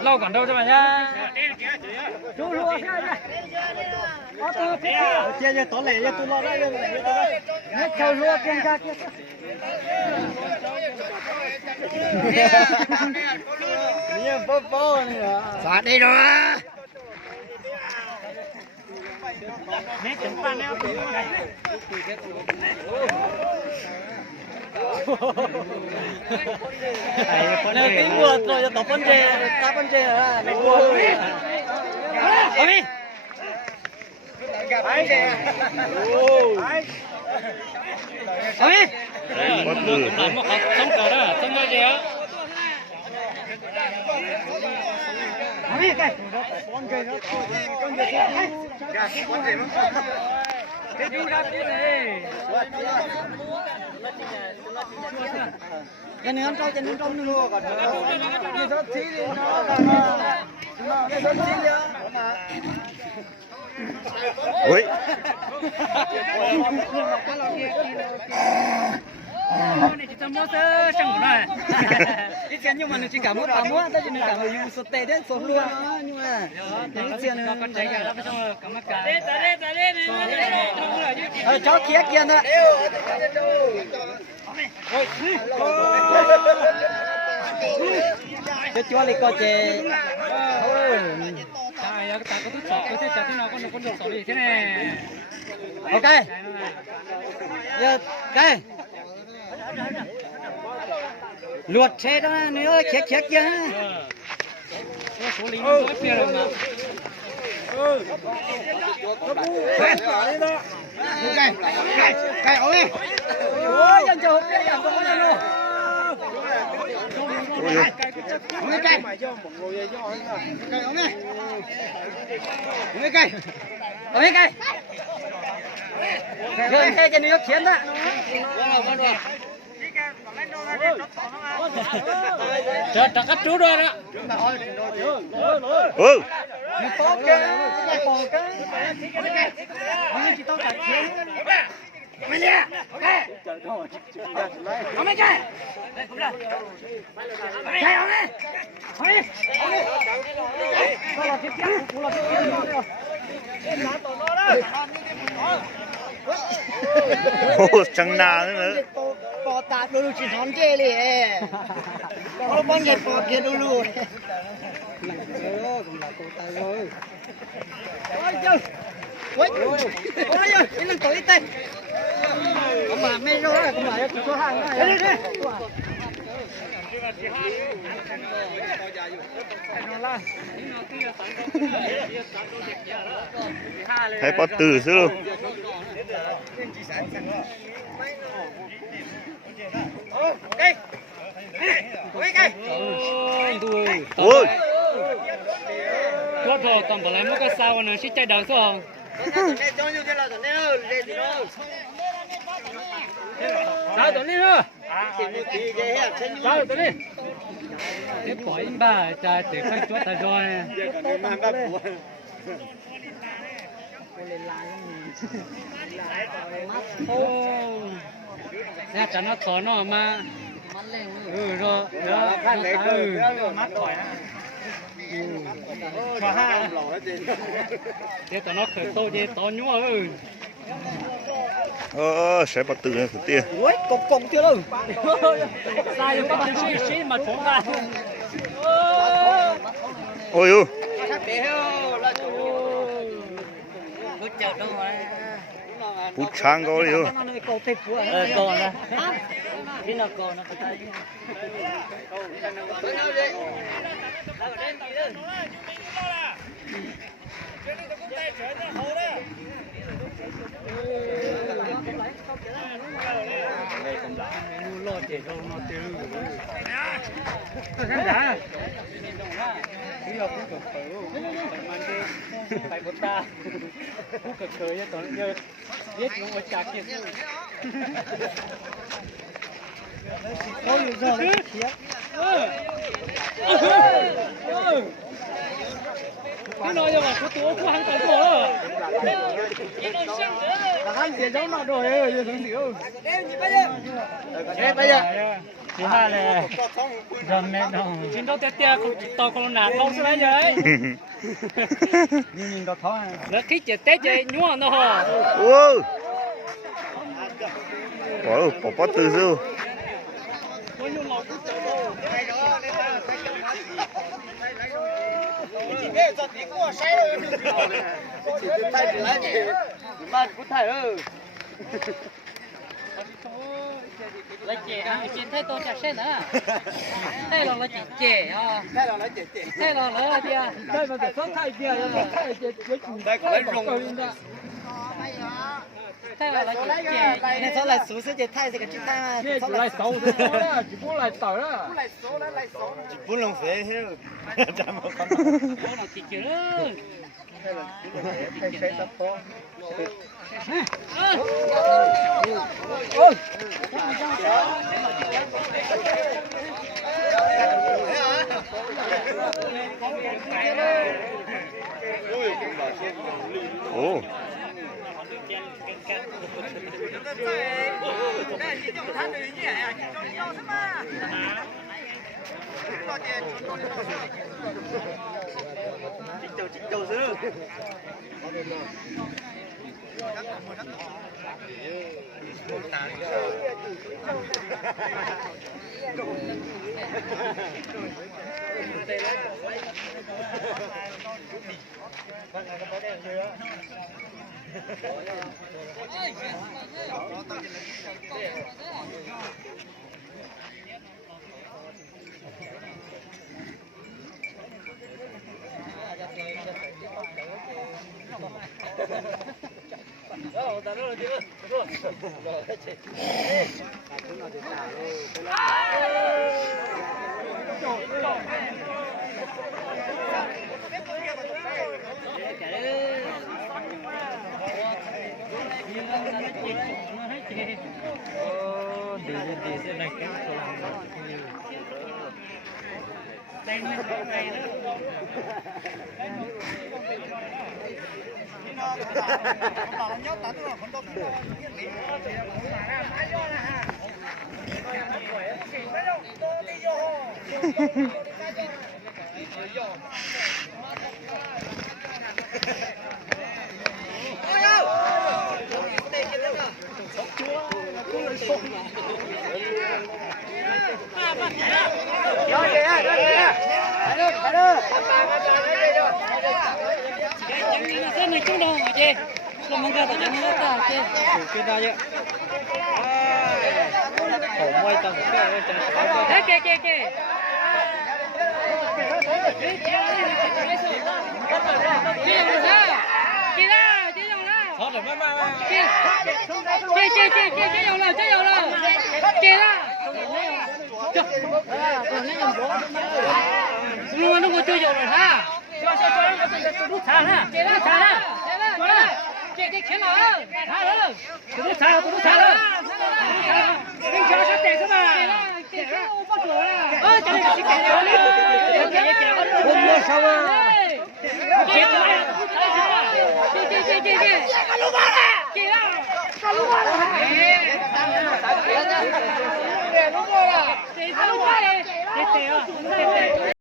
Lâu còn đâu cho mày nhá. Chú lúa chia cho tổ lệ cho tôi lo đấy. Hết châu lúa tiền ra kia. Nhiều bố này. Xóa đi rồi. Nét chẳng pan nè. Nếu tính mua rồi cho tập phân chè, ta phân chè à, này mua. Ôi mi. Ôi mi. Cũng làm một hộp sống cờ đó, sống bao nhiêu? Ôi mi cái. Cái chú ra tí này. Cho nên cho nên trong luôn còn đi rất chí đi nó cái rất chí nữa ui này chỉ tao mua sơ chẳng đủ này ít tiền nhưng mà nó chỉ cả mua tao mua tao chỉ cả người dùng số tệ đấy số luôn đó nhưng mà ít tiền nó còn chạy cả nó xong cả mắt cả cháu kia kia nữa cho chúa lấy coi chè trời ơi ta có thức sọt có thể chặt thế nào con được sọt gì thế này ok giờ cái luộc xe đó nữa chết chứ số lính nói kia rồi mà cái ôi ôi dân chờ cái nhà tôi nó luôn cái rồi xe trên nước chiến đó chờ đặt cắt chú rồi đó ừ có cái chỉ tao chạy chiến mày nè ok mày cái không ra cái ông này ô chẳng nào nữa bò tạt đôi chỉ thon chê đi có bao nhiêu bò kia đôi luôn ôi cái lần tối tay ông bà mê rồi ông bà cho số hàng này thấy bắt từ xíu luôn ôi có rồi còn bảo lại một cái sao nữa sẽ chạy đầu xuống sao tụi đi nữa sao tụi đi cái khỏi ba cha để phải chúa ta rồi nè cho nó thở nó mà rồi đó mắt khỏi cho ha để tao nó khởi tô để tao nhúa sẽ bắt từ này tiền ôi cục chưa đâu sai rồi các bạn xí mà phóng ra ôi ôi bút trang có đi ôi còn ra cái nào còn nó lo để đâu nó tiêu khán giả cái học cũng cực khổ phải mang cái phải bột ta cũng cực khổ cho tao nhớ biết nó ở chả kia có nhiều giờ đấy 你老要往出多不还搞错了？hắn sẽ giống nó rồi giờ thằng tiểu bây giờ其他嘞，人没弄，见到爹爹到可能难弄出来的。nhìn到thỏ那可以接爹爹软的哈。 Wow. Wow, bỏ bắt từ siêu. Lấy chè à, chè thấy tôi chặt sen nữa. Thấy là chè à. Thấy là lỡ đi à. đây mà sớm thay kia đây có lấy rồng Thấy là chè. này sao lại số sẽ thay thì cái chữ thay mà Chè lại xấu thế đó, chỉ muốn lại tỏi đó. bốn lồng phế hết rồi Nó là thịt chứ. thay sắp to Ồ. Cái này chúng đâu mà chê. Không muốn ra tao cho nó ta chê. cái đó vậy khổ quay tầng Kê. Luôn nó có chơi rồi ha. Cho lúc xả ha. Kê ra xả ha. Kê chén nào. Thả đó. Tôi xả đó. Anh cho nó tẹt mà. Kê ra. Bắt rồi à. Ơ cái này cái không mua sao à Kê ra. Kê ra.